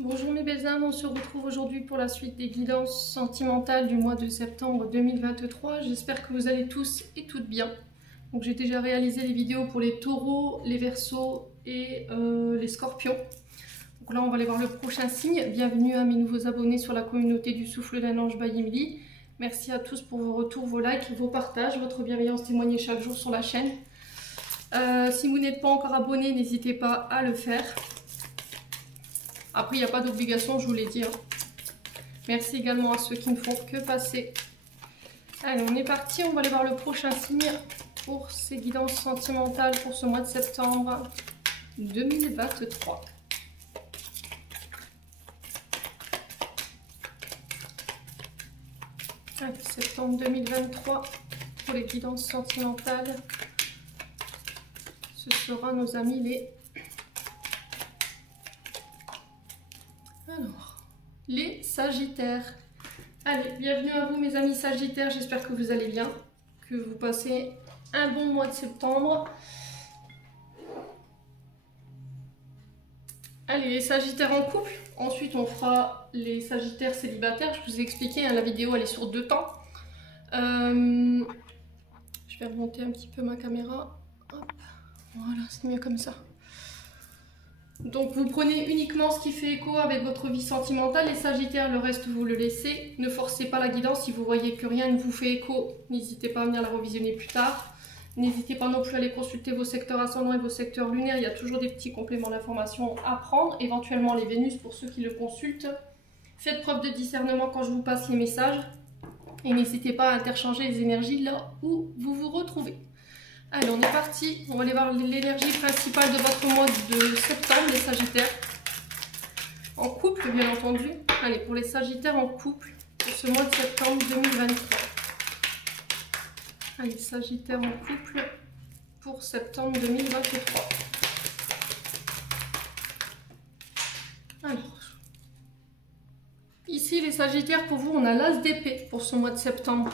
Bonjour mes belles âmes, on se retrouve aujourd'hui pour la suite des guidances sentimentales du mois de septembre 2023. J'espère que vous allez tous et toutes bien. Donc j'ai déjà réalisé les vidéos pour les taureaux, les verseaux et les scorpions. Donc là on va aller voir le prochain signe. Bienvenue à mes nouveaux abonnés sur la communauté du souffle d'un ange by Emily. Merci à tous pour vos retours, vos likes, vos partages, votre bienveillance témoignée chaque jour sur la chaîne. Si vous n'êtes pas encore abonné, n'hésitez pas à le faire. Après, il n'y a pas d'obligation, je vous l'ai dit. Merci également à ceux qui ne font que passer. Allez, on est parti. On va aller voir le prochain signe pour ces guidances sentimentales pour ce mois de septembre 2023. Allez, septembre 2023 pour les guidances sentimentales. Ce sera nos amis les... Alors, les Sagittaires. Allez, bienvenue à vous mes amis Sagittaires, j'espère que vous allez bien, que vous passez un bon mois de septembre. Allez, les Sagittaires en couple, ensuite on fera les Sagittaires célibataires, je vous ai expliqué, hein, la vidéo elle est sur 2 temps. Je vais remonter un petit peu ma caméra, hop, voilà, c'est mieux comme ça. Donc vous prenez uniquement ce qui fait écho avec votre vie sentimentale, les Sagittaires, le reste vous le laissez. Ne forcez pas la guidance, si vous voyez que rien ne vous fait écho, n'hésitez pas à venir la revisionner plus tard. N'hésitez pas non plus à aller consulter vos secteurs ascendants et vos secteurs lunaires, il y a toujours des petits compléments d'information à prendre, éventuellement les Vénus pour ceux qui le consultent. Faites preuve de discernement quand je vous passe les messages et n'hésitez pas à interchanger les énergies là où vous vous retrouvez. Allez, on est parti. On va aller voir l'énergie principale de votre mois de septembre, les Sagittaires. En couple, bien entendu. Allez, pour les Sagittaires en couple, pour ce mois de septembre 2023. Allez, Sagittaires en couple, pour septembre 2023. Alors, ici, les Sagittaires, pour vous, on a l'As d'épée pour ce mois de septembre.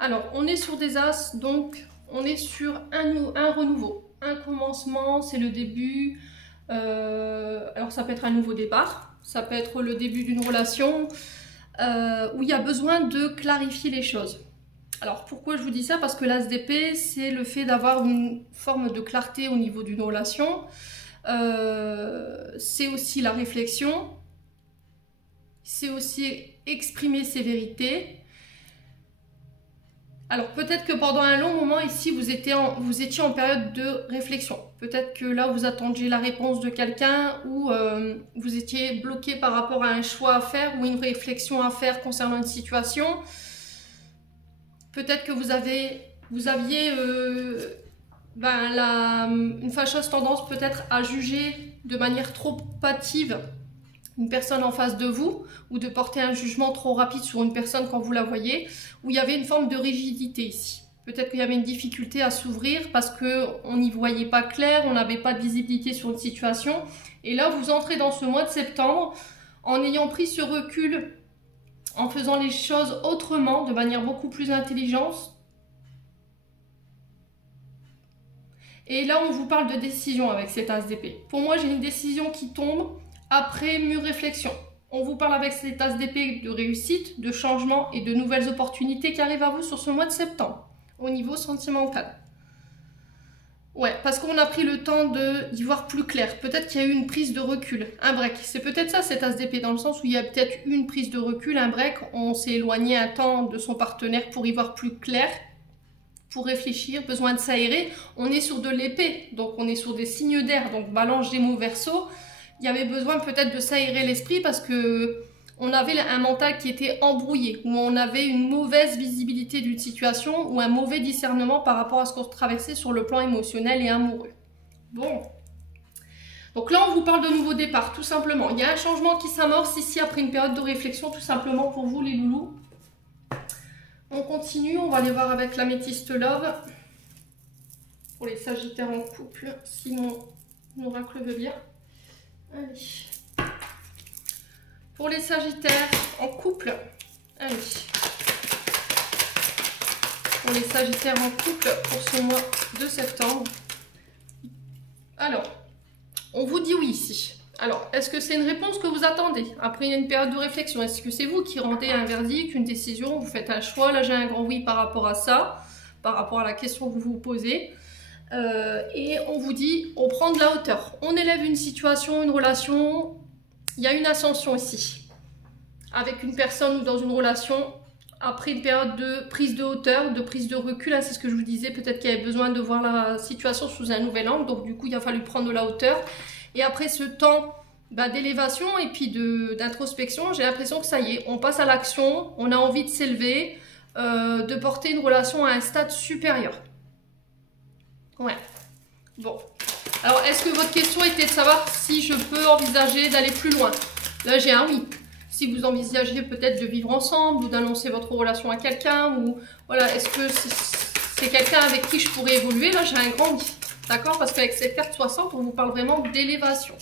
Alors, on est sur des As, donc... On est sur un renouveau, un commencement, c'est le début. Alors ça peut être un nouveau départ, ça peut être le début d'une relation où il y a besoin de clarifier les choses. Alors pourquoi je vous dis ça? Parce que l'As d'épée, c'est le fait d'avoir une forme de clarté au niveau d'une relation. C'est aussi la réflexion, c'est aussi exprimer ses vérités. Alors peut-être que pendant un long moment ici vous étiez en période de réflexion. Peut-être que là vous attendiez la réponse de quelqu'un ou vous étiez bloqué par rapport à un choix à faire ou une réflexion à faire concernant une situation. Peut-être que vous aviez une fâcheuse tendance peut-être à juger de manière trop hâtive une personne en face de vous, ou de porter un jugement trop rapide sur une personne quand vous la voyez, où il y avait une forme de rigidité ici. Peut-être qu'il y avait une difficulté à s'ouvrir parce qu'on n'y voyait pas clair, on n'avait pas de visibilité sur une situation. Et là, vous entrez dans ce mois de septembre en ayant pris ce recul, en faisant les choses autrement, de manière beaucoup plus intelligente. Et là, on vous parle de décision avec cet As d'épée. Pour moi, j'ai une décision qui tombe après mûre réflexion. On vous parle avec cet As d'épée de réussite, de changement et de nouvelles opportunités qui arrivent à vous sur ce mois de septembre, au niveau sentimental. Ouais, parce qu'on a pris le temps d'y voir plus clair. Peut-être qu'il y a eu une prise de recul, un break. C'est peut-être ça cet As d'épée, dans le sens où il y a peut-être une prise de recul, un break. On s'est éloigné un temps de son partenaire pour y voir plus clair, pour réfléchir, besoin de s'aérer. On est sur de l'épée, donc on est sur des signes d'air, donc Balance, Gémeaux, Verseau. Il y avait besoin peut-être de s'aérer l'esprit parce que on avait un mental qui était embrouillé, où on avait une mauvaise visibilité d'une situation ou un mauvais discernement par rapport à ce qu'on traversait sur le plan émotionnel et amoureux. Bon. Donc là, on vous parle de nouveau départ, tout simplement. Il y a un changement qui s'amorce ici après une période de réflexion, tout simplement pour vous les loulous. On continue, on va aller voir avec l'Améthyste Love. Pour les Sagittaires en couple, si mon oracle veut bien. Allez. Pour les Sagittaires en couple, allez. Pour les Sagittaires en couple pour ce mois de septembre. Alors, on vous dit oui ici. Alors, est-ce que c'est une réponse que vous attendez? Après une période de réflexion, est-ce que c'est vous qui rendez un verdict, une décision, vous faites un choix? Là, j'ai un grand oui par rapport à ça, par rapport à la question que vous vous posez. Et on vous dit, on prend de la hauteur. On élève une situation, une relation. Il y a une ascension ici. Avec une personne ou dans une relation, après une période de prise de hauteur, de prise de recul, hein, c'est ce que je vous disais, peut-être qu'il y avait besoin de voir la situation sous un nouvel angle, donc du coup il a fallu prendre de la hauteur. Et après ce temps d'élévation et puis d'introspection, j'ai l'impression que ça y est, on passe à l'action, on a envie de s'élever, de porter une relation à un stade supérieur. Ouais, bon. Alors est-ce que votre question était de savoir si je peux envisager d'aller plus loin? Là j'ai un oui. Si vous envisagez peut-être de vivre ensemble ou d'annoncer votre relation à quelqu'un, ou voilà, est-ce que c'est quelqu'un avec qui je pourrais évoluer? Là, j'ai un grand oui. D'accord? Parce qu'avec cette carte 60, on vous parle vraiment d'élévation.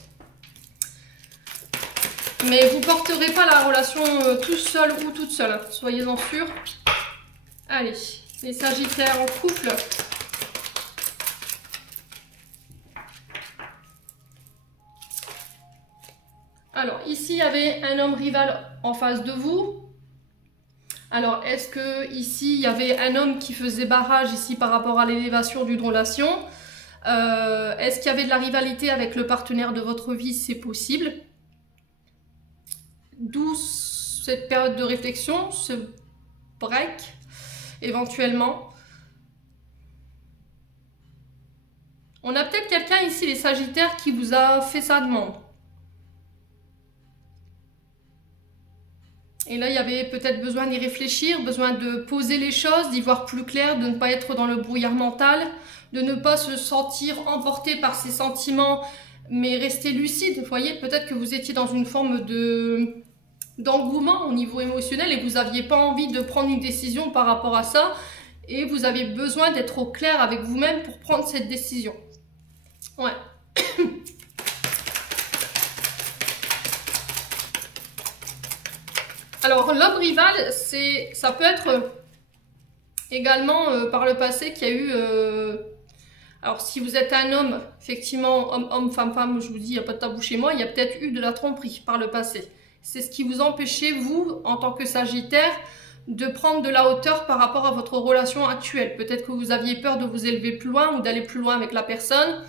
Mais vous ne porterez pas la relation tout seul ou toute seule. Hein. Soyez-en sûrs. Allez, les Sagittaires en couple. Alors, ici, il y avait un homme rival en face de vous. Alors, est-ce que ici, il y avait un homme qui faisait barrage ici par rapport à l'élévation d'une relation? Est-ce qu'il y avait de la rivalité avec le partenaire de votre vie? C'est possible. D'où cette période de réflexion, ce break, éventuellement. On a peut-être quelqu'un ici, les Sagittaires, qui vous a fait sa demande. Et là, il y avait peut-être besoin d'y réfléchir, besoin de poser les choses, d'y voir plus clair, de ne pas être dans le brouillard mental, de ne pas se sentir emporté par ses sentiments, mais rester lucide. Vous voyez, peut-être que vous étiez dans une forme d'engouement au niveau émotionnel et vous n'aviez pas envie de prendre une décision par rapport à ça. Et vous avez besoin d'être au clair avec vous-même pour prendre cette décision. Ouais. Alors, l'homme rival, ça peut être également par le passé qu'il y a eu... alors, si vous êtes un homme, effectivement, homme, femme, je vous dis, il n'y a pas de tabou chez moi, il y a peut-être eu de la tromperie par le passé. C'est ce qui vous empêchait, vous, en tant que Sagittaire, de prendre de la hauteur par rapport à votre relation actuelle. Peut-être que vous aviez peur de vous élever plus loin ou d'aller plus loin avec la personne,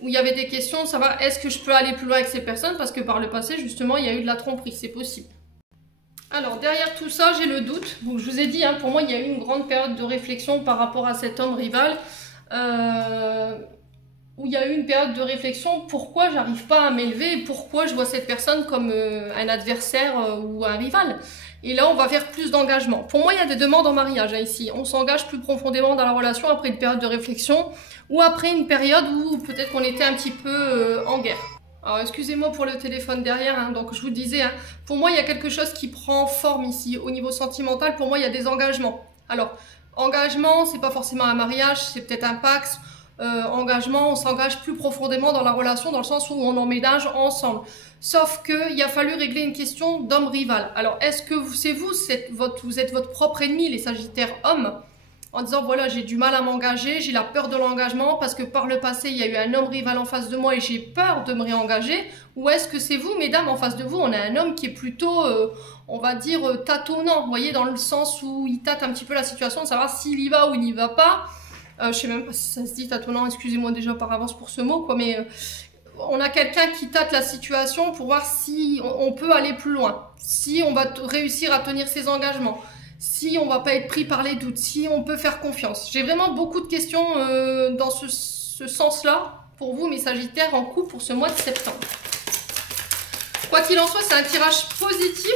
où il y avait des questions de savoir est-ce que je peux aller plus loin avec ces personnes, parce que par le passé, justement, il y a eu de la tromperie, c'est possible. Alors, derrière tout ça, j'ai le doute. Donc, je vous ai dit, hein, pour moi, il y a eu une grande période de réflexion par rapport à cet homme rival, où il y a eu une période de réflexion, pourquoi j'arrive pas à m'élever, pourquoi je vois cette personne comme un adversaire ou un rival. Et là, on va faire plus d'engagement. Pour moi, il y a des demandes en mariage, hein, ici. On s'engage plus profondément dans la relation après une période de réflexion, ou après une période où peut-être qu'on était un petit peu en guerre. Alors, excusez-moi pour le téléphone derrière, hein, donc je vous disais, hein, pour moi, il y a quelque chose qui prend forme ici. Au niveau sentimental, pour moi, il y a des engagements. Alors, engagement, c'est pas forcément un mariage, c'est peut-être un pax. Engagement, on s'engage plus profondément dans la relation, dans le sens où on emménage ensemble. Sauf qu'il a fallu régler une question d'homme rival. Alors, est-ce que vous êtes votre propre ennemi, les Sagittaires hommes, en disant, voilà, j'ai du mal à m'engager, j'ai la peur de l'engagement, parce que par le passé, il y a eu un homme rival en face de moi et j'ai peur de me réengager? Ou est-ce que c'est vous, mesdames, en face de vous, on a un homme qui est plutôt, on va dire, tâtonnant, vous voyez, dans le sens où il tâte un petit peu la situation, de savoir s'il y va ou il n'y va pas. Je sais même pas si ça se dit tâtonnant, excusez-moi déjà par avance pour ce mot, quoi, mais on a quelqu'un qui tâte la situation pour voir si on peut aller plus loin, si on va réussir à tenir ses engagements, si on va pas être pris par les doutes, si on peut faire confiance. J'ai vraiment beaucoup de questions dans ce sens-là pour vous, mes Sagittaires, en couple pour ce mois de septembre. Quoi qu'il en soit, c'est un tirage positif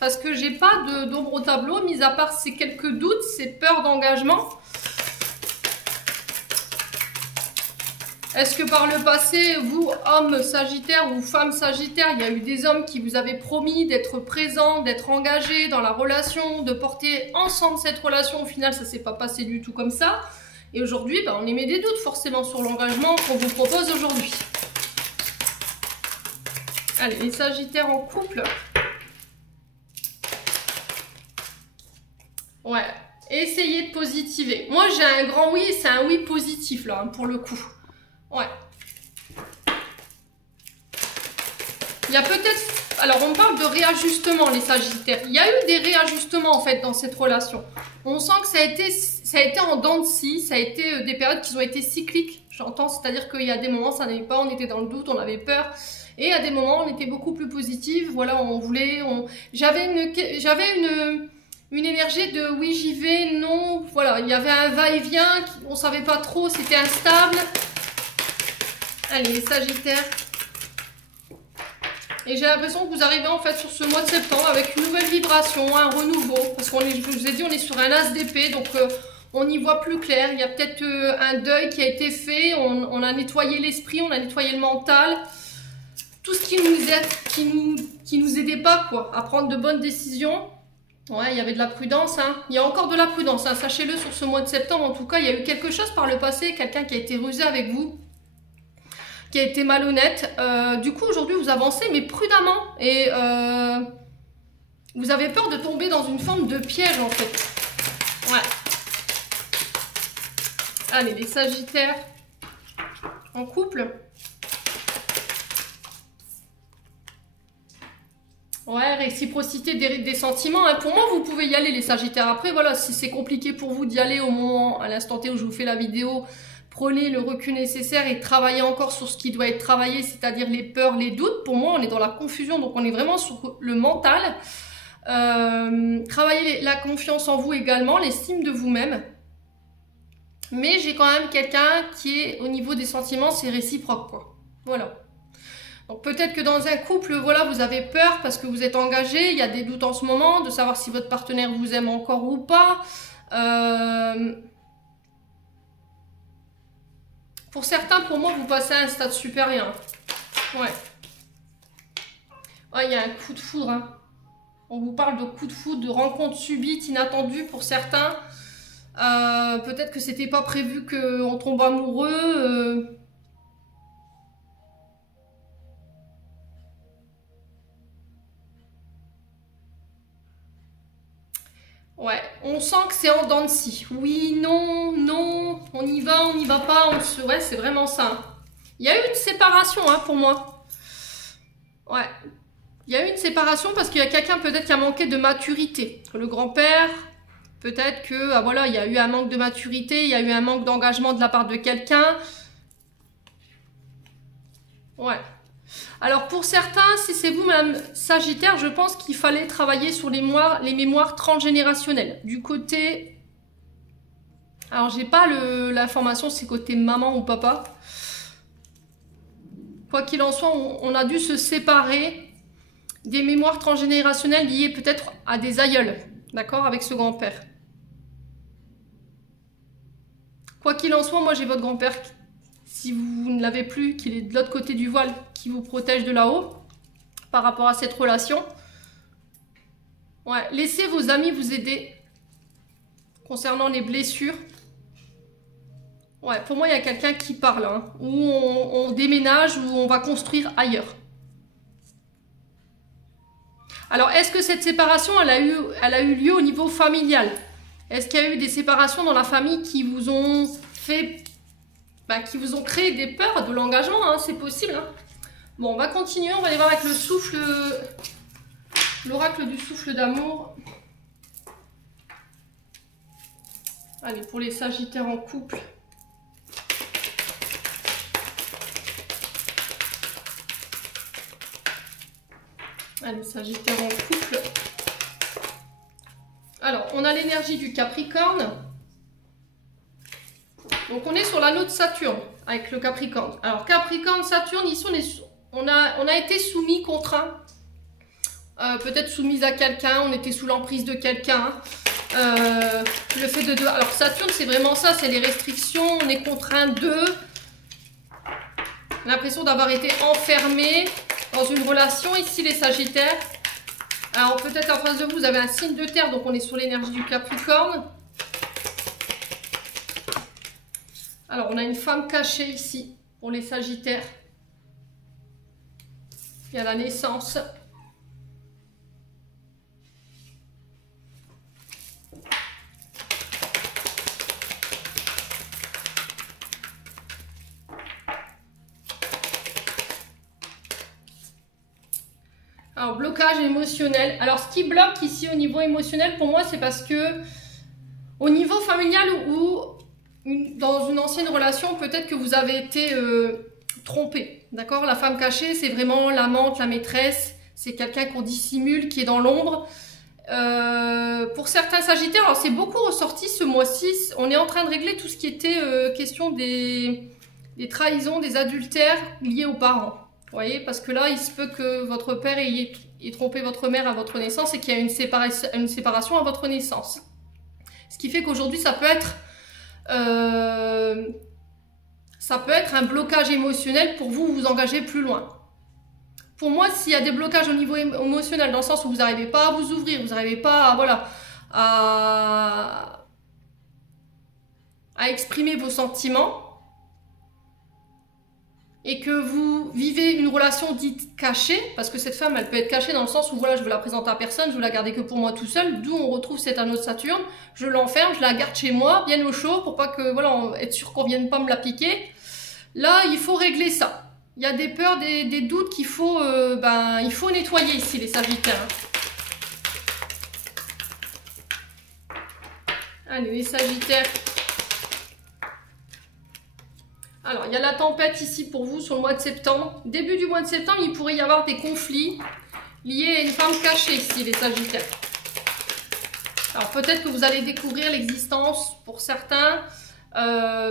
parce que j'ai pas d'ombre au tableau, mis à part ces quelques doutes, ces peurs d'engagement. Est-ce que par le passé, vous, hommes Sagittaires ou femmes Sagittaires, il y a eu des hommes qui vous avaient promis d'être présents, d'être engagés dans la relation, de porter ensemble cette relation? Au final, ça ne s'est pas passé du tout comme ça. Et aujourd'hui, on émet des doutes forcément sur l'engagement qu'on vous propose aujourd'hui. Allez, les Sagittaires en couple. Ouais, essayez de positiver. Moi, j'ai un grand oui, c'est un oui positif là, hein, pour le coup. Ouais. Il y a peut-être... Alors, on parle de réajustement, les Sagittaires. Il y a eu des réajustements, en fait, dans cette relation. On sent que ça a été en dents de scie, ça a été des périodes qui ont été cycliques, j'entends. C'est-à-dire qu'il y a des moments, ça n'allait pas, on était dans le doute, on avait peur. Et à des moments, on était beaucoup plus positif. Voilà, on voulait... J'avais une énergie de oui, j'y vais, non. Voilà, il y avait un va-et-vient, on ne savait pas trop, c'était instable. Allez, les Sagittaires. Et j'ai l'impression que vous arrivez en fait sur ce mois de septembre avec une nouvelle vibration, un renouveau. Parce qu'on est, je vous ai dit, on est sur un as d'épée, donc on y voit plus clair. Il y a peut-être un deuil qui a été fait, on a nettoyé l'esprit, on a nettoyé le mental. Tout ce qui nous aidait pas quoi, à prendre de bonnes décisions. Ouais, il y avait de la prudence, hein. Il y a encore de la prudence, hein. Sachez-le sur ce mois de septembre. En tout cas, il y a eu quelque chose par le passé, quelqu'un qui a été rusé avec vous, qui a été malhonnête. Du coup, aujourd'hui, vous avancez, mais prudemment. Et vous avez peur de tomber dans une forme de piège, en fait. Ouais. Allez, les Sagittaires en couple. Ouais, réciprocité des sentiments. Hein. Pour moi, vous pouvez y aller, les Sagittaires. Après, voilà, si c'est compliqué pour vous d'y aller au moment, à l'instant T où je vous fais la vidéo, prenez le recul nécessaire et travaillez encore sur ce qui doit être travaillé, c'est-à-dire les peurs, les doutes. Pour moi, on est dans la confusion, donc on est vraiment sur le mental. Travaillez la confiance en vous également, l'estime de vous-même. Mais j'ai quand même quelqu'un qui est, au niveau des sentiments, c'est réciproque, quoi. Voilà. Donc peut-être que dans un couple, voilà, vous avez peur parce que vous êtes engagé, il y a des doutes en ce moment, de savoir si votre partenaire vous aime encore ou pas. Pour certains, pour moi, vous passez à un stade supérieur. Ouais. Ouais, il y a un coup de foudre. Hein. On vous parle de coup de foudre, de rencontre subite, inattendue pour certains. Peut-être que c'était pas prévu qu'on tombe amoureux. Ouais, on sent que c'est en dents de scie. Oui, non, non, on y va pas, on se... Ouais, c'est vraiment ça. Il y a eu une séparation, hein, pour moi. Ouais. Il y a eu une séparation parce qu'il y a quelqu'un peut-être qui a manqué de maturité. Le grand-père, peut-être que, ah, voilà, il y a eu un manque de maturité, il y a eu un manque d'engagement de la part de quelqu'un. Ouais. Alors pour certains, si c'est vous, Madame Sagittaire, je pense qu'il fallait travailler sur les mémoires transgénérationnelles. Du côté... Alors j'ai pas l'information, c'est côté maman ou papa. Quoi qu'il en soit, on a dû se séparer des mémoires transgénérationnelles liées peut-être à des aïeuls, d'accord, avec ce grand-père. Quoi qu'il en soit, moi j'ai votre grand-père, si vous ne l'avez plus, qu'il est de l'autre côté du voile, qui vous protège de là-haut, par rapport à cette relation. Ouais, laissez vos amis vous aider concernant les blessures. Ouais, pour moi, il y a quelqu'un qui parle, hein, où on déménage, où on va construire ailleurs. Alors, est-ce que cette séparation, elle a eu lieu au niveau familial? Est-ce qu'il y a eu des séparations dans la famille qui vous ont fait... qui vous ont créé des peurs de l'engagement, hein, c'est possible. Hein. Bon, on va continuer, on va aller voir avec le souffle, l'oracle du souffle d'amour. Allez, pour les Sagittaires en couple. Allez, Sagittaire en couple. Alors, on a l'énergie du Capricorne. Donc, on est sur l'anneau de Saturne avec le Capricorne. Alors, Capricorne, Saturne, ici, on a été soumis, contraint. Peut-être soumise à quelqu'un, on était sous l'emprise de quelqu'un. Le fait de... Alors, Saturne, c'est vraiment ça, c'est les restrictions. On est contraint de... L'impression d'avoir été enfermé dans une relation. Ici, les Sagittaires. Alors, peut-être en face de vous, vous avez un signe de terre, donc on est sur l'énergie du Capricorne. Alors, on a une femme cachée ici, pour les Sagittaires. Il y a la naissance. Alors, blocage émotionnel. Alors, ce qui bloque ici au niveau émotionnel, pour moi, c'est parce que au niveau familial ou dans une ancienne relation, peut-être que vous avez été trompé. D'accord? La femme cachée, c'est vraiment l'amante, la maîtresse. C'est quelqu'un qu'on dissimule, qui est dans l'ombre. Pour certains sagittaires, alors c'est beaucoup ressorti ce mois-ci. On est en train de régler tout ce qui était question des trahisons, des adultères liés aux parents. Vous voyez, parce que là, il se peut que votre père ait trompé votre mère à votre naissance et qu'il y a une séparation à votre naissance. Ce qui fait qu'aujourd'hui, ça peut être un blocage émotionnel pour vous engager plus loin. Pour moi, s'il y a des blocages au niveau émotionnel, dans le sens où vous n'arrivez pas à vous ouvrir, vous n'arrivez pas à exprimer vos sentiments, et que vous vivez une relation dite cachée, parce que cette femme, elle peut être cachée dans le sens où voilà, je veux la présenter à personne, je veux la garder que pour moi tout seul, d'où on retrouve cet anneau de Saturne, je l'enferme, je la garde chez moi, bien au chaud, pour pas que, voilà, être sûr qu'on vienne pas me la piquer. Là, il faut régler ça. Il y a des peurs, des doutes qu'il faut, il faut nettoyer ici, les Sagittaires. Allez, les Sagittaires. Alors, il y a la tempête ici pour vous sur le mois de septembre. Début du mois de septembre, il pourrait y avoir des conflits liés à une femme cachée ici, les Sagittaires. Alors, peut-être que vous allez découvrir l'existence, pour certains,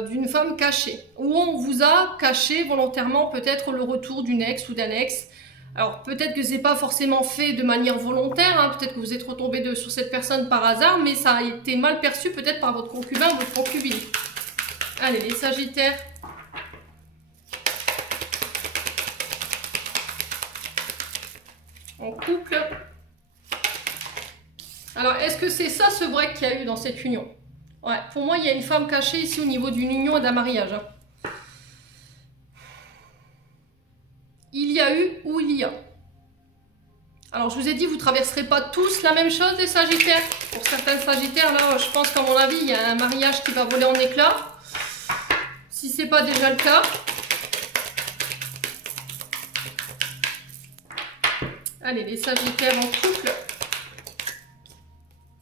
d'une femme cachée. Ou on vous a caché volontairement peut-être le retour d'une ex ou d'un ex. Alors, peut-être que c'est pas forcément fait de manière volontaire, hein. Peut-être que vous êtes retombé sur cette personne par hasard, mais ça a été mal perçu peut-être par votre concubin ou votre concubine. Allez, les Sagittaires. En couple. Alors, est-ce que c'est ça ce break qu'il y a eu dans cette union? Ouais, pour moi, il y a une femme cachée ici au niveau d'une union et d'un mariage. Hein. Il y a eu ou il y a. Alors, je vous ai dit, vous ne traverserez pas tous la même chose, les Sagittaires. Pour certains Sagittaires, là, je pense qu'à mon avis, il y a un mariage qui va voler en éclats. Si ce n'est pas déjà le cas. Allez, les Sagittaires en couple.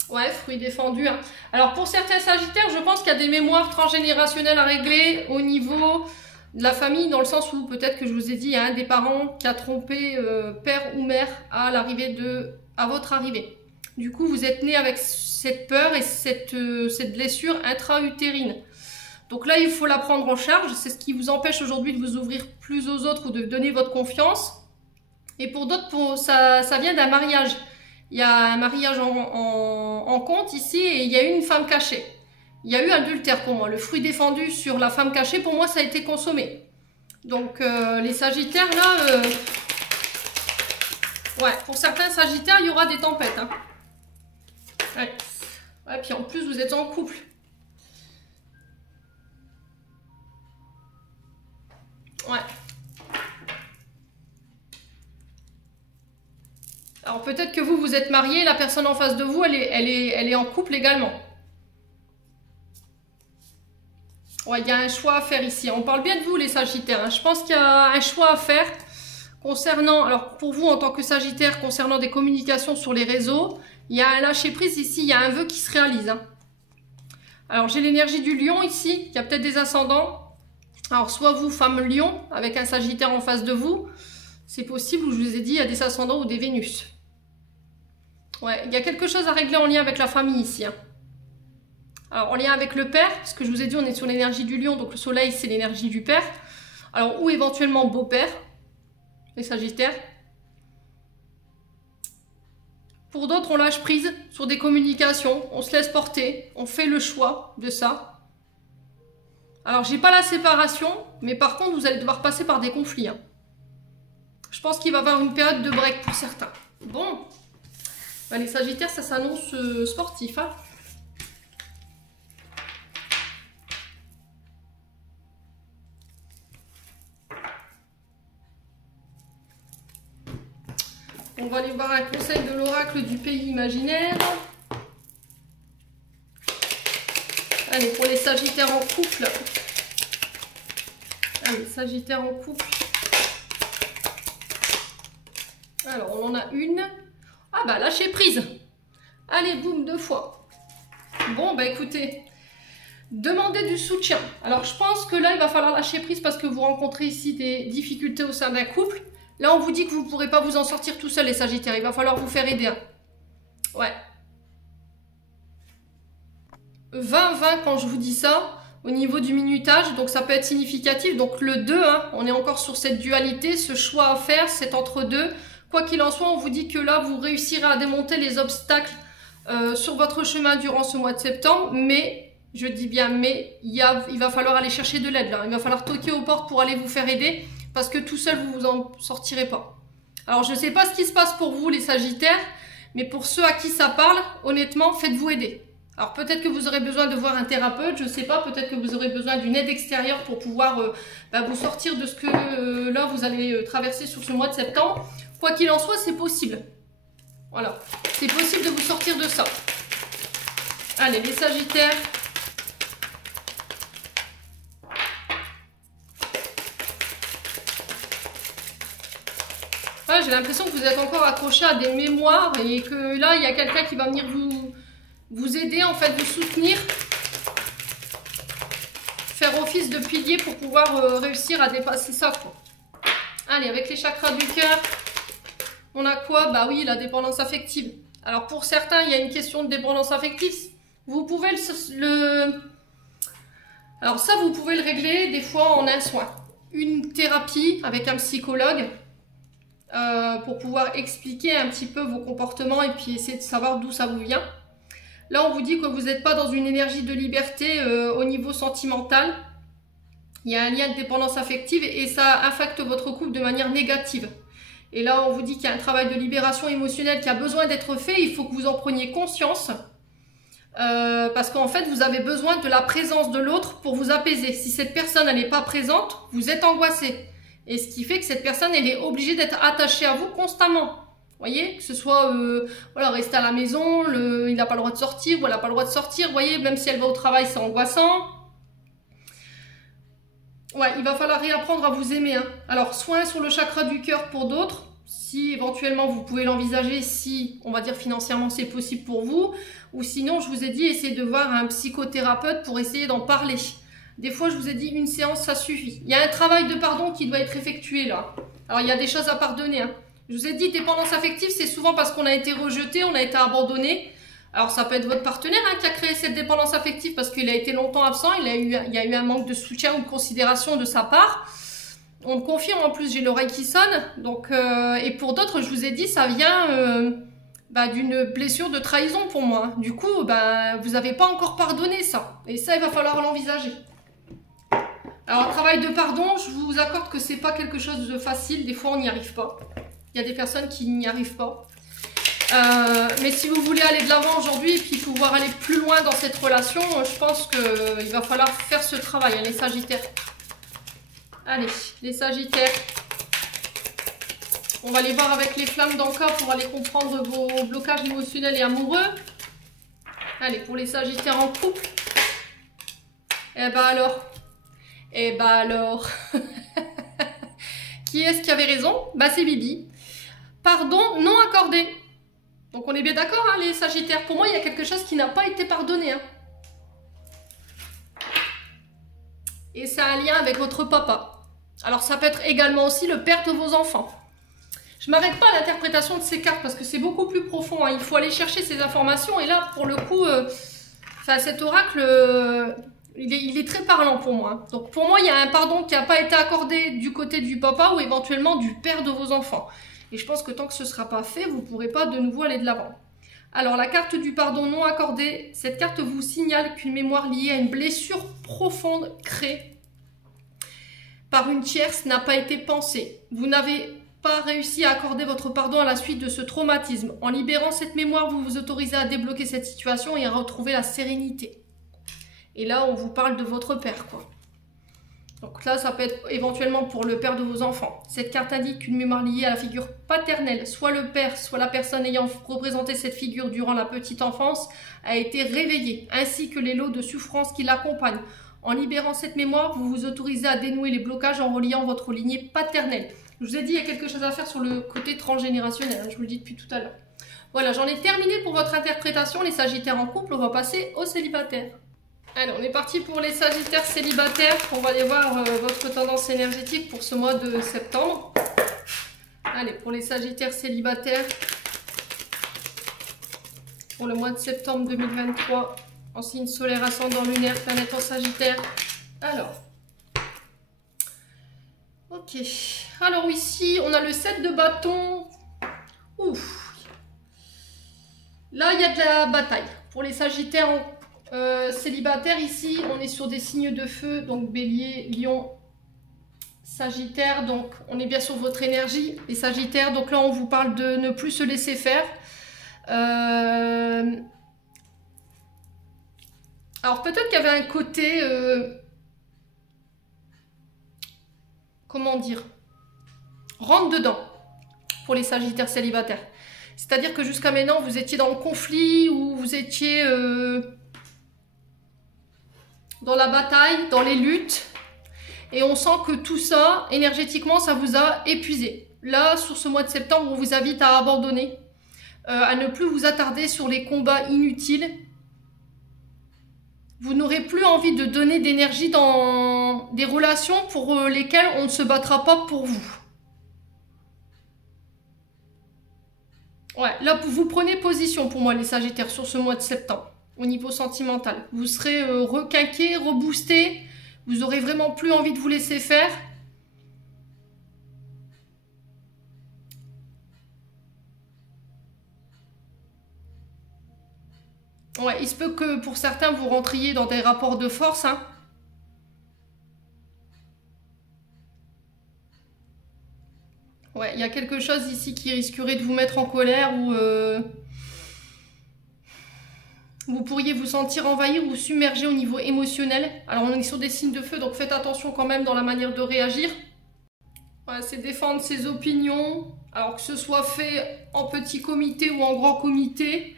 Ouais, fruit défendu. Hein. Alors, pour certains Sagittaires, je pense qu'il y a des mémoires transgénérationnelles à régler au niveau de la famille, dans le sens où peut-être que je vous ai dit, il y a un des parents qui a trompé père ou mère à votre arrivée. Du coup, vous êtes né avec cette peur et cette blessure intra-utérine. Donc là, il faut la prendre en charge. C'est ce qui vous empêche aujourd'hui de vous ouvrir plus aux autres ou de donner votre confiance. Et pour d'autres, ça vient d'un mariage. Il y a un mariage en compte ici et il y a eu une femme cachée. Il y a eu un adultère pour moi. Le fruit défendu sur la femme cachée, pour moi, ça a été consommé. Donc, les Sagittaires, là... Ouais, pour certains Sagittaires, il y aura des tempêtes. Hein. Ouais. Ouais, puis en plus, vous êtes en couple. Ouais. Alors peut-être que vous êtes marié, la personne en face de vous, elle est en couple également. Ouais, il y a un choix à faire ici. On parle bien de vous, les Sagittaires. Hein. Je pense qu'il y a un choix à faire concernant, alors pour vous en tant que Sagittaire, concernant des communications sur les réseaux, il y a un lâcher-prise ici, il y a un vœu qui se réalise. Hein. Alors j'ai l'énergie du lion ici, il y a peut-être des ascendants. Alors soit vous, femme lion, avec un Sagittaire en face de vous, c'est possible, ou je vous ai dit, il y a des ascendants ou des Vénus. Ouais, il y a quelque chose à régler en lien avec la famille ici. Hein. Alors, en lien avec le père, parce que je vous ai dit, on est sur l'énergie du lion, donc le soleil, c'est l'énergie du père. Alors, ou éventuellement beau-père, les Sagittaires. Pour d'autres, on lâche prise sur des communications, on se laisse porter, on fait le choix de ça. Alors, j'ai pas la séparation, mais par contre, vous allez devoir passer par des conflits. Hein. Je pense qu'il va y avoir une période de break pour certains. Bon. Ben, les Sagittaires, ça s'annonce sportif. Hein. On va aller voir un conseil de l'oracle du pays imaginaire. Allez, pour les Sagittaires en couple. Allez, Sagittaires en couple. Ah, Alors, on en a une. Ah bah, lâcher prise. Allez, boum, 2 fois. Bon, bah écoutez, demandez du soutien. Alors, je pense que là, il va falloir lâcher prise parce que vous rencontrez ici des difficultés au sein d'un couple. Là, on vous dit que vous ne pourrez pas vous en sortir tout seul, les Sagittaires. Il va falloir vous faire aider. Ouais. 20-20 quand je vous dis ça, au niveau du minutage, donc ça peut être significatif. Donc le 2, hein, on est encore sur cette dualité, ce choix à faire, c'est entre deux. Quoi qu'il en soit, on vous dit que là, vous réussirez à démonter les obstacles sur votre chemin durant ce mois de septembre. Mais, je dis bien mais, il va falloir aller chercher de l'aide là. Il va falloir toquer aux portes pour aller vous faire aider, parce que tout seul, vous vous en sortirez pas. Alors, je ne sais pas ce qui se passe pour vous, les Sagittaires, mais pour ceux à qui ça parle, honnêtement, faites-vous aider. Alors peut-être que vous aurez besoin de voir un thérapeute, je ne sais pas, peut-être que vous aurez besoin d'une aide extérieure pour pouvoir vous sortir de ce que là vous allez traverser sur ce mois de septembre. Quoi qu'il en soit, c'est possible. Voilà, c'est possible de vous sortir de ça. Allez, les Sagittaires. Ouais, j'ai l'impression que vous êtes encore accrochés à des mémoires et que là, il y a quelqu'un qui va venir vous aider, en fait, vous soutenir, faire office de pilier pour pouvoir réussir à dépasser ça, quoi. Allez, avec les chakras du cœur, on a quoi? Bah oui, la dépendance affective. Alors, pour certains, il y a une question de dépendance affective. Vous pouvez Alors ça, vous pouvez le régler des fois en un soin. Une thérapie avec un psychologue pour pouvoir expliquer un petit peu vos comportements et puis essayer de savoir d'où ça vous vient. Là, on vous dit que vous n'êtes pas dans une énergie de liberté au niveau sentimental. Il y a un lien de dépendance affective et ça affecte votre couple de manière négative. Et là, on vous dit qu'il y a un travail de libération émotionnelle qui a besoin d'être fait. Il faut que vous en preniez conscience. Parce qu'en fait, vous avez besoin de la présence de l'autre pour vous apaiser. Si cette personne n'est pas présente, vous êtes angoissé. Et ce qui fait que cette personne, elle est obligée d'être attachée à vous constamment. Vous voyez, que ce soit voilà, rester à la maison, il n'a pas le droit de sortir ou elle n'a pas le droit de sortir. Vous voyez, même si elle va au travail, c'est angoissant. Ouais, il va falloir réapprendre à vous aimer. Hein. Alors, soin sur le chakra du cœur pour d'autres. Si éventuellement vous pouvez l'envisager, si on va dire financièrement c'est possible pour vous. Ou sinon, je vous ai dit, essayez de voir un psychothérapeute pour essayer d'en parler. Des fois, je vous ai dit, une séance, ça suffit. Il y a un travail de pardon qui doit être effectué là. Alors, il y a des choses à pardonner. Hein. Je vous ai dit, dépendance affective, c'est souvent parce qu'on a été rejeté, on a été abandonné. Alors, ça peut être votre partenaire hein, qui a créé cette dépendance affective parce qu'il a été longtemps absent, il y a eu un manque de soutien ou de considération de sa part. On me confirme, en plus, j'ai l'oreille qui sonne. Donc, et pour d'autres, je vous ai dit, ça vient d'une blessure de trahison pour moi. Du coup, vous n'avez pas encore pardonné ça. Et ça, il va falloir l'envisager. Alors, un travail de pardon, je vous accorde que c'est pas quelque chose de facile. Des fois, on n'y arrive pas. Il y a des personnes qui n'y arrivent pas. Mais si vous voulez aller de l'avant aujourd'hui et puis pouvoir aller plus loin dans cette relation, je pense qu'il va falloir faire ce travail, hein, les Sagittaires. Allez, les Sagittaires. On va aller voir avec les flammes d'Anka pour aller comprendre vos blocages émotionnels et amoureux. Allez, pour les Sagittaires en couple. Eh ben alors. Qui est-ce qui avait raison? Bah c'est Bibi. Pardon non accordé. Donc on est bien d'accord hein, les Sagittaires. Pour moi il y a quelque chose qui n'a pas été pardonné. Hein. Et ça a un lien avec votre papa. Alors ça peut être également aussi le père de vos enfants. Je m'arrête pas à l'interprétation de ces cartes parce que c'est beaucoup plus profond. Hein. Il faut aller chercher ces informations. Et là pour le coup, cet oracle... Il est très parlant pour moi. Donc pour moi, il y a un pardon qui n'a pas été accordé du côté du papa ou éventuellement du père de vos enfants. Et je pense que tant que ce ne sera pas fait, vous ne pourrez pas de nouveau aller de l'avant. Alors la carte du pardon non accordé, cette carte vous signale qu'une mémoire liée à une blessure profonde créée par une tierce n'a pas été pensée. Vous n'avez pas réussi à accorder votre pardon à la suite de ce traumatisme. En libérant cette mémoire, vous vous autorisez à débloquer cette situation et à retrouver la sérénité. Et là, on vous parle de votre père, quoi. Donc là, ça peut être éventuellement pour le père de vos enfants. Cette carte indique qu'une mémoire liée à la figure paternelle, soit le père, soit la personne ayant représenté cette figure durant la petite enfance, a été réveillée, ainsi que les lots de souffrance qui l'accompagnent. En libérant cette mémoire, vous vous autorisez à dénouer les blocages en reliant votre lignée paternelle. Je vous ai dit, il y a quelque chose à faire sur le côté transgénérationnel, hein, je vous le dis depuis tout à l'heure. Voilà, j'en ai terminé pour votre interprétation, les Sagittaires en couple. On va passer aux célibataires. Allez, on est parti pour les Sagittaires célibataires. On va aller voir votre tendance énergétique pour ce mois de septembre. Allez, pour les Sagittaires célibataires, pour le mois de septembre 2023, en signe solaire, ascendant lunaire, planète en Sagittaire. Alors, ok. Alors ici, on a le 7 de bâton. Ouf. Là, il y a de la bataille. Pour les Sagittaires célibataires, ici, on est sur des signes de feu. Donc, Bélier, Lion, Sagittaire. Donc, on est bien sur votre énergie. Les Sagittaires, donc là, on vous parle de ne plus se laisser faire. Alors, peut-être qu'il y avait un côté... comment dire, rentre dedans pour les Sagittaires célibataires. C'est-à-dire que jusqu'à maintenant, vous étiez dans le conflit ou vous étiez dans la bataille, dans les luttes. Et on sent que tout ça, énergétiquement, ça vous a épuisé. Là, sur ce mois de septembre, on vous invite à abandonner, à ne plus vous attarder sur les combats inutiles. Vous n'aurez plus envie de donner d'énergie dans des relations pour lesquelles on ne se battra pas pour vous. Ouais, là, vous prenez position pour moi, les Sagittaires, sur ce mois de septembre, au niveau sentimental. Vous serez requinqué, reboosté. Vous aurez vraiment plus envie de vous laisser faire. Ouais, il se peut que pour certains, vous rentriez dans des rapports de force, hein. Ouais, il y a quelque chose ici qui risquerait de vous mettre en colère ou vous pourriez vous sentir envahir ou submerger au niveau émotionnel. Alors, on est sur des signes de feu, donc faites attention quand même dans la manière de réagir. Ouais, c'est défendre ses opinions, alors que ce soit fait en petit comité ou en grand comité.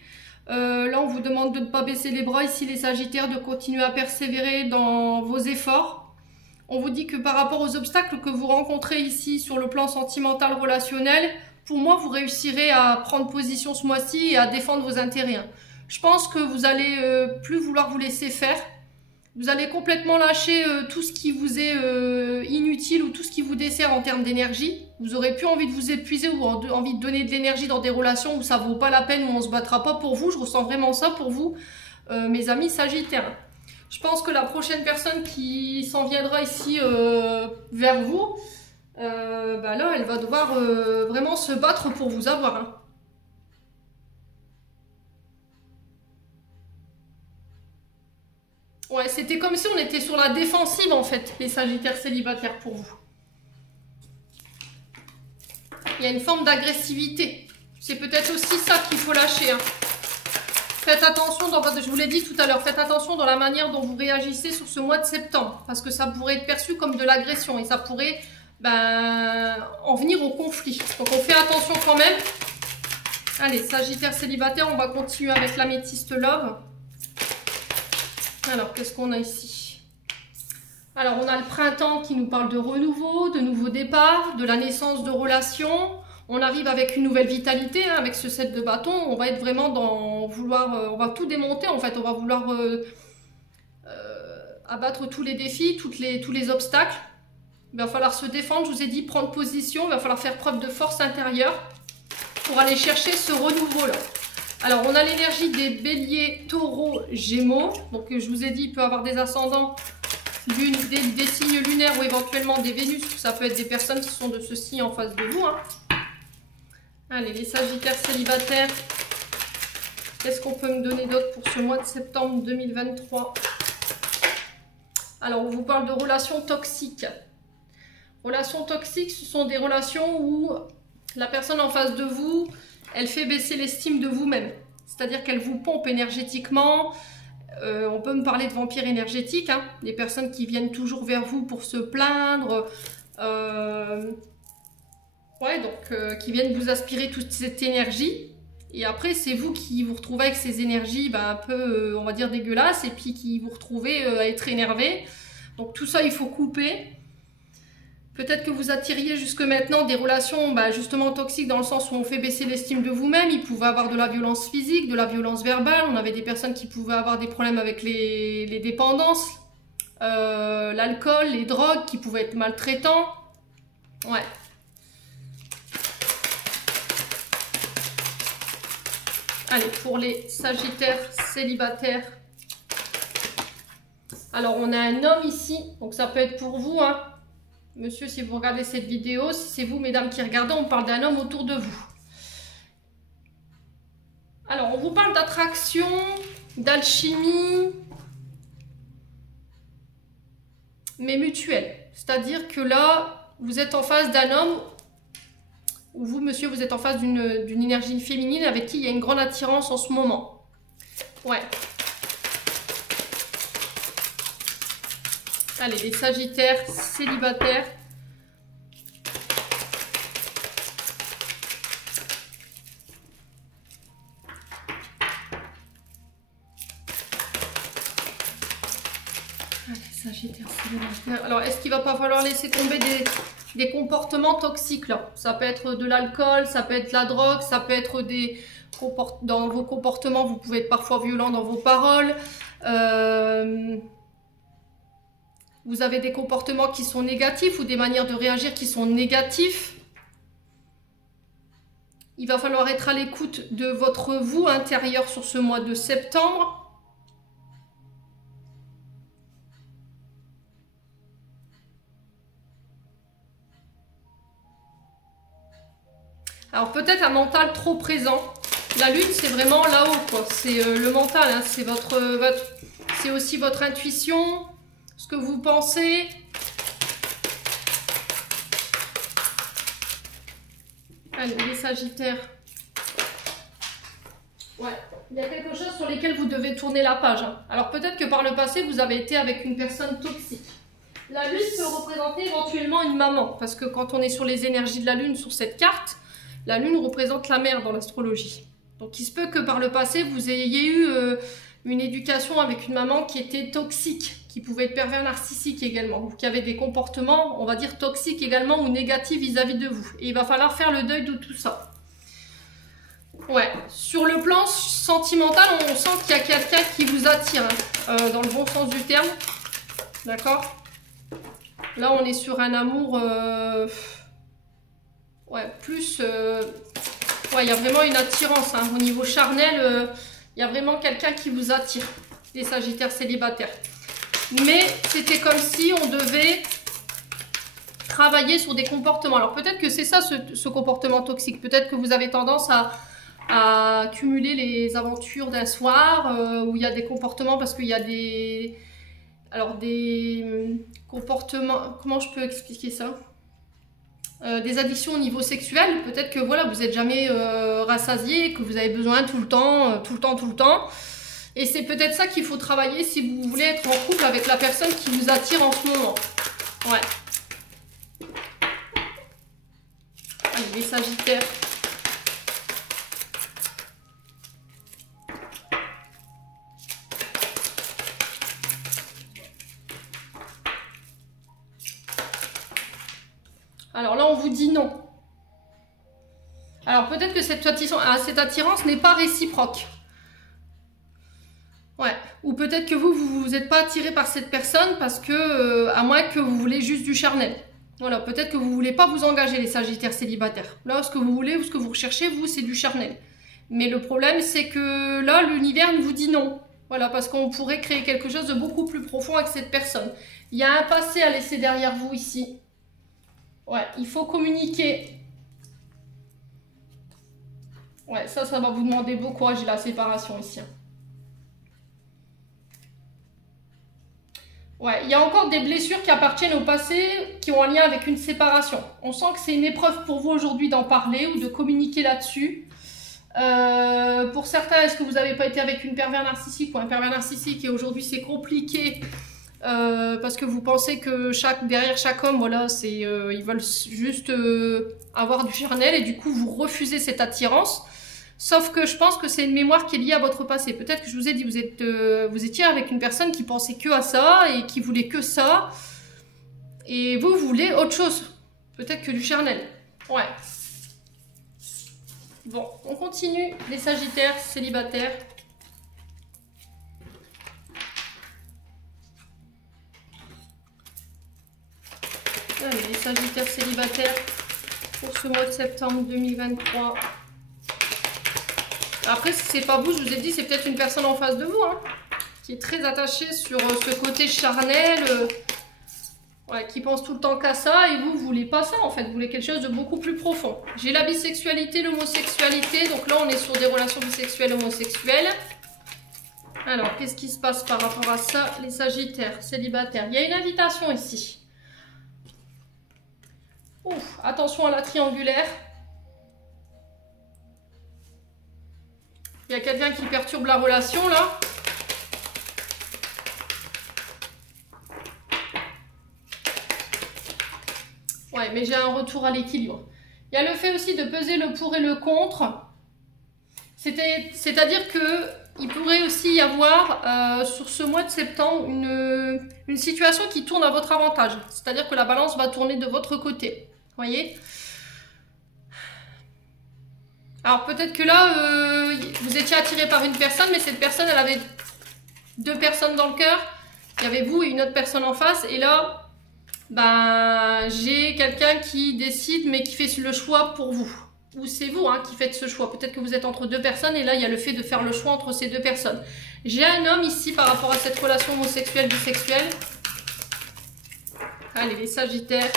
Là, on vous demande de ne pas baisser les bras ici, les Sagittaires, de continuer à persévérer dans vos efforts. On vous dit que par rapport aux obstacles que vous rencontrez ici sur le plan sentimental relationnel, pour moi, vous réussirez à prendre position ce mois-ci et à défendre vos intérêts. Je pense que vous allez plus vouloir vous laisser faire. Vous allez complètement lâcher tout ce qui vous est inutile ou tout ce qui vous dessert en termes d'énergie. Vous aurez plus envie de vous épuiser ou envie de donner de l'énergie dans des relations où ça vaut pas la peine, où on se battra pas pour vous. Je ressens vraiment ça pour vous, mes amis Sagittaires. Je pense que la prochaine personne qui s'en viendra ici vers vous, bah là, elle va devoir vraiment se battre pour vous avoir. Hein. Ouais, c'était comme si on était sur la défensive en fait, les Sagittaires célibataires pour vous. Il y a une forme d'agressivité. C'est peut-être aussi ça qu'il faut lâcher. Hein. Faites attention, je vous l'ai dit tout à l'heure, faites attention dans la manière dont vous réagissez sur ce mois de septembre. Parce que ça pourrait être perçu comme de l'agression et ça pourrait en venir au conflit. Donc on fait attention quand même. Allez, Sagittaire célibataire, on va continuer avec l'améthyste love. Alors, qu'est-ce qu'on a ici? Alors, on a le printemps qui nous parle de renouveau, de nouveaux départs, de la naissance de relations. On arrive avec une nouvelle vitalité, hein, avec ce 7 de bâton. On va être vraiment dans vouloir... on va tout démonter, en fait. On va vouloir abattre tous les défis, tous les obstacles. Il va falloir se défendre, je vous ai dit, prendre position. Il va falloir faire preuve de force intérieure pour aller chercher ce renouveau-là. Alors, on a l'énergie des béliers, taureaux, gémeaux. Donc, je vous ai dit, il peut y avoir des ascendants, des signes lunaires ou éventuellement des Vénus. Ça peut être des personnes qui sont de ce signe en face de vous. Hein. Allez, les Sagittaires célibataires. Qu'est-ce qu'on peut me donner d'autre pour ce mois de septembre 2023? Alors, on vous parle de relations toxiques. Relations toxiques, ce sont des relations où la personne en face de vous... elle fait baisser l'estime de vous-même. C'est-à-dire qu'elle vous pompe énergétiquement. On peut me parler de vampires énergétiques. Hein, des personnes qui viennent toujours vers vous pour se plaindre. Ouais, donc qui viennent vous aspirer toute cette énergie. Et après, c'est vous qui vous retrouvez avec ces énergies un peu, on va dire, dégueulasses. Et puis qui vous retrouvez à être énervé. Donc tout ça, il faut couper. Peut-être que vous attiriez jusque maintenant des relations justement toxiques dans le sens où on fait baisser l'estime de vous-même. Il pouvait avoir de la violence physique, de la violence verbale. On avait des personnes qui pouvaient avoir des problèmes avec les dépendances, l'alcool, les drogues, qui pouvaient être maltraitants. Ouais. Allez, pour les Sagittaires célibataires. Alors, on a un homme ici, donc ça peut être pour vous, hein. Monsieur, si vous regardez cette vidéo, si c'est vous, mesdames, qui regardez, on parle d'un homme autour de vous. Alors, on vous parle d'attraction, d'alchimie, mais mutuelle. C'est-à-dire que là, vous êtes en face d'un homme, ou vous, monsieur, vous êtes en face d'une énergie féminine avec qui il y a une grande attirance en ce moment. Ouais. Allez, les Sagittaires célibataires. Allez, Sagittaires célibataires. Alors, est-ce qu'il va pas falloir laisser tomber des comportements toxiques là? Ça peut être de l'alcool, ça peut être la drogue, ça peut être dans vos comportements, vous pouvez être parfois violent dans vos paroles. Vous avez des comportements qui sont négatifs ou des manières de réagir qui sont négatifs. Il va falloir être à l'écoute de votre vous intérieur sur ce mois de septembre. Alors peut-être un mental trop présent. La lune, c'est vraiment là-haut, quoi. C'est le mental, hein. C'est c'est aussi votre intuition, ce que vous pensez. Allez, les Sagittaires. Ouais, il y a quelque chose sur lesquels vous devez tourner la page, hein. Alors peut-être que par le passé, vous avez été avec une personne toxique. La lune peut représenter éventuellement une maman, parce que quand on est sur les énergies de la lune, sur cette carte, la lune représente la mère dans l'astrologie. Donc il se peut que par le passé, vous ayez eu une éducation avec une maman qui était toxique, qui pouvait être pervers narcissique également, ou qui avait des comportements, on va dire, toxiques également ou négatifs vis-à-vis de vous. Et il va falloir faire le deuil de tout ça. Ouais, sur le plan sentimental, on sent qu'il y a quelqu'un qui vous attire, hein, dans le bon sens du terme. D'accord? Là, on est sur un amour... ouais, plus... ouais, il y a vraiment une attirance, hein. Au niveau charnel, il y a vraiment quelqu'un qui vous attire, les Sagittaires célibataires. Mais c'était comme si on devait travailler sur des comportements. Alors peut-être que c'est ça, ce comportement toxique. Peut-être que vous avez tendance à cumuler les aventures d'un soir, où il y a des comportements, parce qu'il y a des... Alors des comportements... Comment je peux expliquer ça? Des addictions au niveau sexuel. Peut-être que voilà, vous n'êtes jamais rassasié, que vous avez besoin tout le temps. Et c'est peut-être ça qu'il faut travailler si vous voulez être en couple avec la personne qui vous attire en ce moment. Ouais. Allez, les Sagittaires. Alors là, on vous dit non. Alors peut-être que cette attirance n'est pas réciproque. Ouais. Ou peut-être que vous n'êtes pas attiré par cette personne parce que, à moins que vous voulez juste du charnel. Voilà, peut-être que vous ne voulez pas vous engager, les Sagittaires célibataires. Là, ce que vous voulez ou ce que vous recherchez, vous, c'est du charnel. Mais le problème, c'est que là, l'univers vous dit non. Voilà, parce qu'on pourrait créer quelque chose de beaucoup plus profond avec cette personne. Il y a un passé à laisser derrière vous ici. Ouais, il faut communiquer. Ouais, ça va vous demander beaucoup de courage et la séparation ici. Ouais, il y a encore des blessures qui appartiennent au passé, qui ont un lien avec une séparation. On sent que c'est une épreuve pour vous aujourd'hui d'en parler ou de communiquer là-dessus. Pour certains, est-ce que vous n'avez pas été avec une pervers narcissique ou un pervers narcissique et aujourd'hui c'est compliqué parce que vous pensez que derrière chaque homme, voilà, ils veulent juste avoir du charnel et du coup vous refusez cette attirance. Sauf que je pense que c'est une mémoire qui est liée à votre passé. Peut-être que je vous ai dit, vous étiez avec une personne qui pensait que à ça et qui voulait que ça. Et vous voulez autre chose. Peut-être que du charnel. Ouais. Bon, on continue. Les Sagittaires célibataires. Allez, les Sagittaires célibataires pour ce mois de septembre 2023. Après, si c'est pas vous, je vous ai dit, c'est peut-être une personne en face de vous, hein, qui est très attachée sur ce côté charnel, ouais, qui pense tout le temps qu'à ça, et vous voulez pas ça, en fait, vous voulez quelque chose de beaucoup plus profond. J'ai la bisexualité, l'homosexualité, donc là, on est sur des relations bisexuelles, homosexuelles. Alors, qu'est-ce qui se passe par rapport à ça, les Sagittaires célibataires? Il y a une invitation ici. Ouf, attention à la triangulaire. Il y a quelqu'un qui perturbe la relation là. Ouais, mais j'ai un retour à l'équilibre. Il y a le fait aussi de peser le pour et le contre. C'est-à-dire que il pourrait aussi y avoir sur ce mois de septembre une situation qui tourne à votre avantage. C'est-à-dire que la balance va tourner de votre côté. Vous voyez? Alors peut-être que là, vous étiez attiré par une personne, mais cette personne, elle avait deux personnes dans le cœur. Il y avait vous et une autre personne en face. Et là, ben, j'ai quelqu'un qui décide, mais qui fait le choix pour vous. Ou c'est vous hein, qui faites ce choix. Peut-être que vous êtes entre deux personnes et là, il y a le fait de faire le choix entre ces deux personnes. J'ai un homme ici par rapport à cette relation homosexuelle, bisexuelle. Allez, les Sagittaires.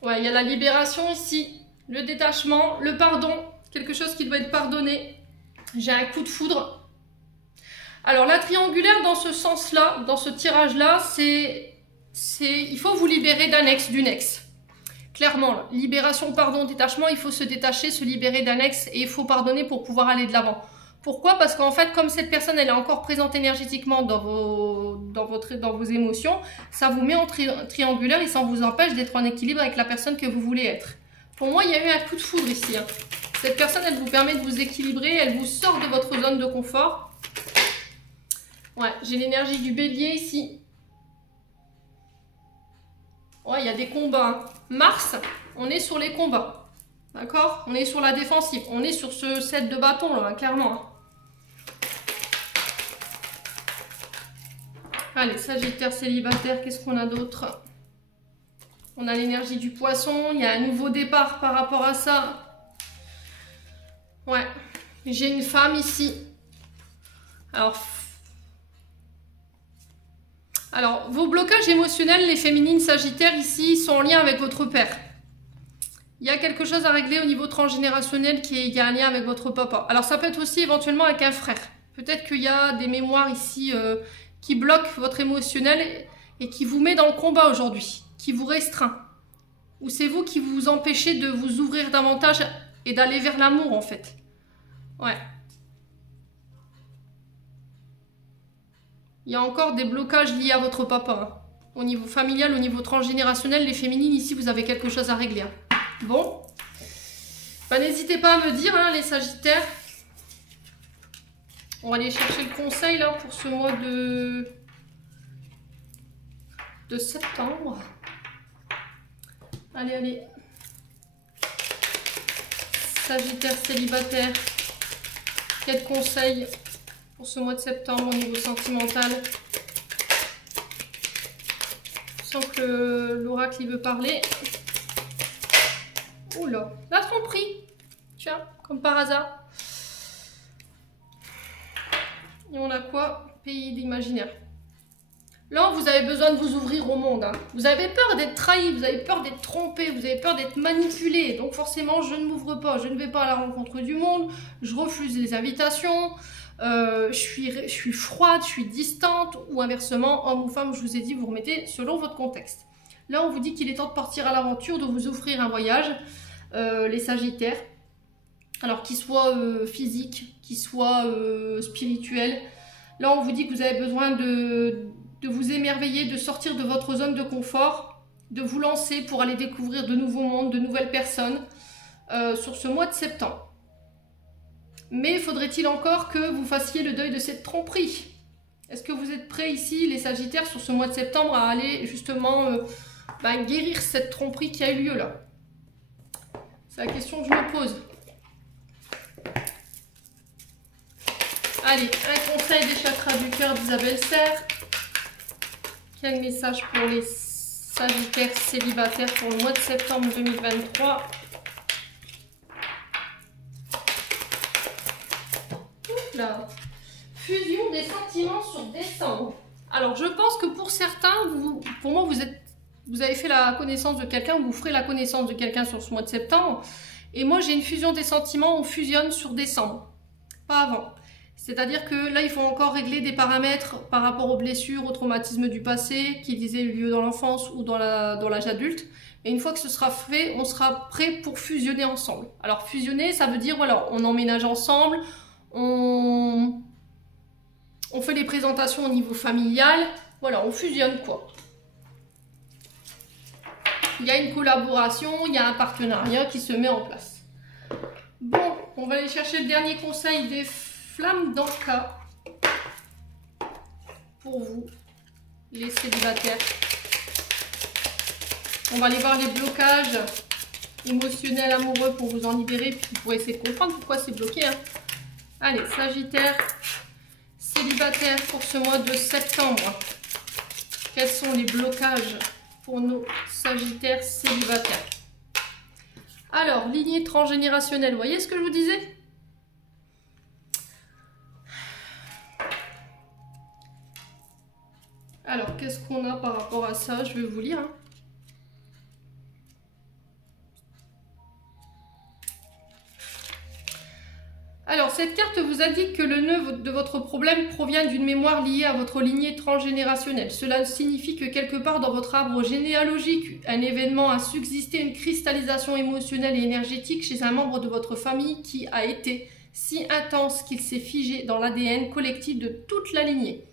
Ouais, il y a la libération ici, le détachement, le pardon, quelque chose qui doit être pardonné. J'ai un coup de foudre. Alors, la triangulaire, dans ce sens-là, dans ce tirage-là, il faut vous libérer d'un ex, d'une ex. Clairement, libération, pardon, détachement, il faut se détacher, se libérer d'un ex et il faut pardonner pour pouvoir aller de l'avant. Pourquoi? Parce qu'en fait, comme cette personne, elle est encore présente énergétiquement dans vos émotions, ça vous met en triangulaire et ça vous empêche d'être en équilibre avec la personne que vous voulez être. Pour moi, il y a eu un coup de foudre ici. Hein. Cette personne, elle vous permet de vous équilibrer, elle vous sort de votre zone de confort. Ouais, j'ai l'énergie du bélier ici. Ouais, il y a des combats. Hein. Mars, on est sur les combats. D'accord? On est sur la défensive. On est sur ce set de bâtons, là, hein, clairement. Hein. Allez, Sagittaire célibataire, qu'est-ce qu'on a d'autre? On a l'énergie du poisson. Il y a un nouveau départ par rapport à ça. Ouais. J'ai une femme ici. Alors, vos blocages émotionnels, les féminines Sagittaires, ici, sont en lien avec votre père. Il y a quelque chose à régler au niveau transgénérationnel qui a un lien avec votre papa. Alors, ça peut être aussi éventuellement avec un frère. Peut-être qu'il y a des mémoires ici qui bloquent votre émotionnel et qui vous met dans le combat aujourd'hui, qui vous restreint. Ou c'est vous qui vous empêchez de vous ouvrir davantage et d'aller vers l'amour, en fait. Ouais. Il y a encore des blocages liés à votre papa. Hein. Au niveau familial, au niveau transgénérationnel, les féminines, ici, vous avez quelque chose à régler. Hein. Bon. Bah, n'hésitez pas à me dire, hein, les Sagittaires. On va aller chercher le conseil, là, pour ce mois de septembre. Allez, allez. Sagittaire célibataire. Quel conseil pour ce mois de septembre au niveau sentimental? Je sens que l'oracle il veut parler. Oula, la tromperie. Tiens, comme par hasard. Et on a quoi? Pays d'imaginaire. Là, vous avez besoin de vous ouvrir au monde. Hein. Vous avez peur d'être trahi, vous avez peur d'être trompé, vous avez peur d'être manipulé. Donc forcément, je ne m'ouvre pas, je ne vais pas à la rencontre du monde, je refuse les invitations, je suis froide, je suis distante, ou inversement, homme ou femme, je vous ai dit, vous remettez selon votre contexte. Là, on vous dit qu'il est temps de partir à l'aventure, de vous offrir un voyage, les Sagittaires. Alors, qu'il soit physique, qu'il soit spirituel. Là, on vous dit que vous avez besoin de vous émerveiller, de sortir de votre zone de confort, de vous lancer pour aller découvrir de nouveaux mondes, de nouvelles personnes sur ce mois de septembre. Mais faudrait-il encore que vous fassiez le deuil de cette tromperie? Est-ce que vous êtes prêts ici, les Sagittaires, sur ce mois de septembre, à aller justement guérir cette tromperie qui a eu lieu là? C'est la question que je me pose. Allez, un conseil des chakras du cœur d'Isabelle Serre. Quel message pour les Sagittaires célibataires pour le mois de septembre 2023? Là. Fusion des sentiments sur décembre. Alors, je pense que pour certains, pour moi, vous avez fait la connaissance de quelqu'un, vous ferez la connaissance de quelqu'un sur ce mois de septembre. Et moi, j'ai une fusion des sentiments, on fusionne sur décembre, pas avant. C'est-à-dire que là, il faut encore régler des paramètres par rapport aux blessures, aux traumatismes du passé, qui disaient eu lieu dans l'enfance ou dans l'âge adulte. Et une fois que ce sera fait, on sera prêt pour fusionner ensemble. Alors, fusionner, ça veut dire, voilà, on emménage ensemble, on fait les présentations au niveau familial, voilà, on fusionne quoi. Il y a une collaboration, il y a un partenariat qui se met en place. Bon, on va aller chercher le dernier conseil des flammes d'Anka pour vous, les célibataires. On va aller voir les blocages émotionnels, amoureux pour vous en libérer, puis vous pourrez essayer de comprendre pourquoi c'est bloqué. Hein. Allez, Sagittaire, célibataire pour ce mois de septembre. Quels sont les blocages pour nos Sagittaires célibataires? Alors, lignée transgénérationnelle, vous voyez ce que je vous disais? Alors, qu'est-ce qu'on a par rapport à ça? Je vais vous lire. Hein. Alors, cette carte vous indique que le nœud de votre problème provient d'une mémoire liée à votre lignée transgénérationnelle. Cela signifie que quelque part dans votre arbre généalogique, un événement a subsisté, une cristallisation émotionnelle et énergétique chez un membre de votre famille qui a été si intense qu'il s'est figé dans l'ADN collectif de toute la lignée.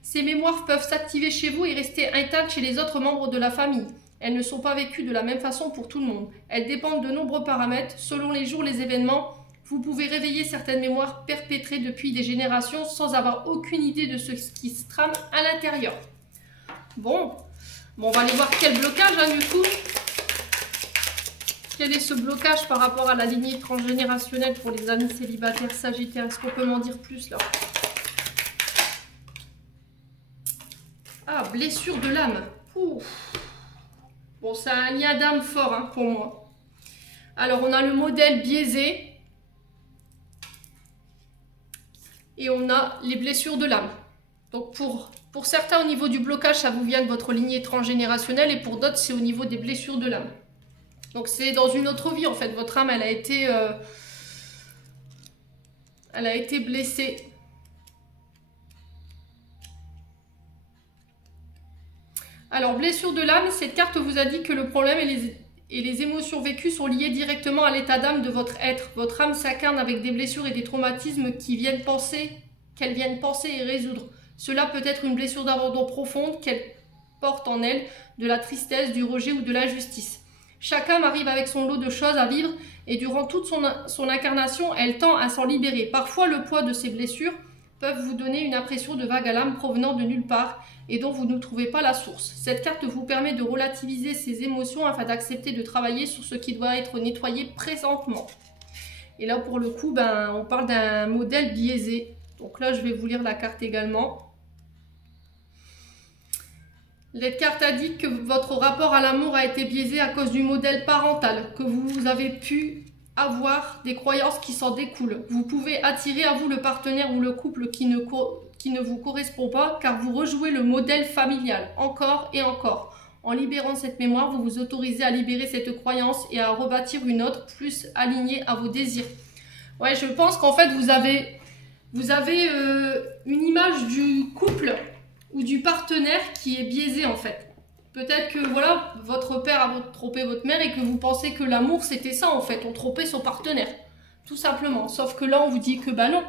Ces mémoires peuvent s'activer chez vous et rester intactes chez les autres membres de la famille. Elles ne sont pas vécues de la même façon pour tout le monde. Elles dépendent de nombreux paramètres, selon les jours, les événements. Vous pouvez réveiller certaines mémoires perpétrées depuis des générations sans avoir aucune idée de ce qui se trame à l'intérieur. Bon, on va aller voir quel blocage hein, du coup. Quel est ce blocage par rapport à la lignée transgénérationnelle pour les amis célibataires sagittaires? Est-ce qu'on peut m'en dire plus là? Ah, blessure de l'âme. Bon, c'est un lien d'âme fort hein, pour moi. Alors, on a le modèle biaisé. Et on a les blessures de l'âme. Donc pour certains, au niveau du blocage, ça vous vient de votre lignée transgénérationnelle. Et pour d'autres, c'est au niveau des blessures de l'âme. Donc c'est dans une autre vie, en fait. Votre âme, elle a été blessée. Alors, blessure de l'âme, cette carte vous a dit que le problème et les émotions vécues sont liées directement à l'état d'âme de votre être. Votre âme s'incarne avec des blessures et des traumatismes qu'elle vienne penser et résoudre. Cela peut être une blessure d'abandon profonde qu'elle porte en elle, de la tristesse, du rejet ou de l'injustice. Chaque âme arrive avec son lot de choses à vivre et durant toute son incarnation, elle tend à s'en libérer. Parfois, le poids de ces blessures peuvent vous donner une impression de vague à l'âme provenant de nulle part et dont vous ne trouvez pas la source. Cette carte vous permet de relativiser ces émotions afin d'accepter de travailler sur ce qui doit être nettoyé présentement. Et là, pour le coup, on parle d'un modèle biaisé. Donc là, je vais vous lire la carte également. Cette carte indique que votre rapport à l'amour a été biaisé à cause du modèle parental, que vous avez pu avoir des croyances qui s'en découlent. Vous pouvez attirer à vous le partenaire ou le couple qui ne vous correspond pas, car vous rejouez le modèle familial, encore et encore. En libérant cette mémoire, vous vous autorisez à libérer cette croyance et à rebâtir une autre, plus alignée à vos désirs. Ouais, je pense qu'en fait, vous avez une image du couple ou du partenaire qui est biaisée en fait. Peut-être que voilà, votre père a trompé votre mère et que vous pensez que l'amour c'était ça en fait, on trompait son partenaire. Tout simplement. Sauf que là on vous dit que non.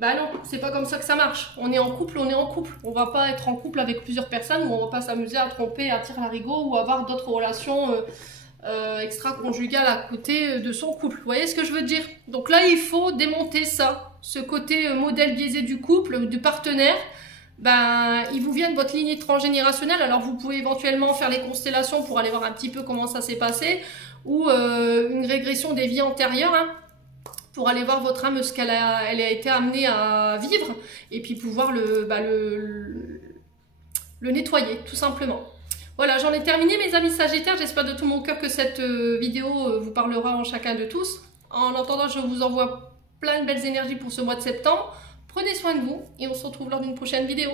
Non, c'est pas comme ça que ça marche. On est en couple, on est en couple. On va pas être en couple avec plusieurs personnes ou on va pas s'amuser à tromper, à tirer l'arigot ou avoir d'autres relations extra-conjugales à côté de son couple. Vous voyez ce que je veux dire? Donc là il faut démonter ça, ce côté modèle biaisé du couple, du partenaire. ben, ils vous viennent de votre lignée transgénérationnelle. Alors vous pouvez éventuellement faire les constellations pour aller voir un petit peu comment ça s'est passé, ou une régression des vies antérieures, hein, pour aller voir votre âme, ce qu'elle a été amenée à vivre, et puis pouvoir le nettoyer, tout simplement. Voilà, j'en ai terminé mes amis Sagittaires. J'espère de tout mon cœur que cette vidéo vous parlera en chacun de tous. En attendant, je vous envoie plein de belles énergies pour ce mois de septembre. Prenez soin de vous et on se retrouve lors d'une prochaine vidéo.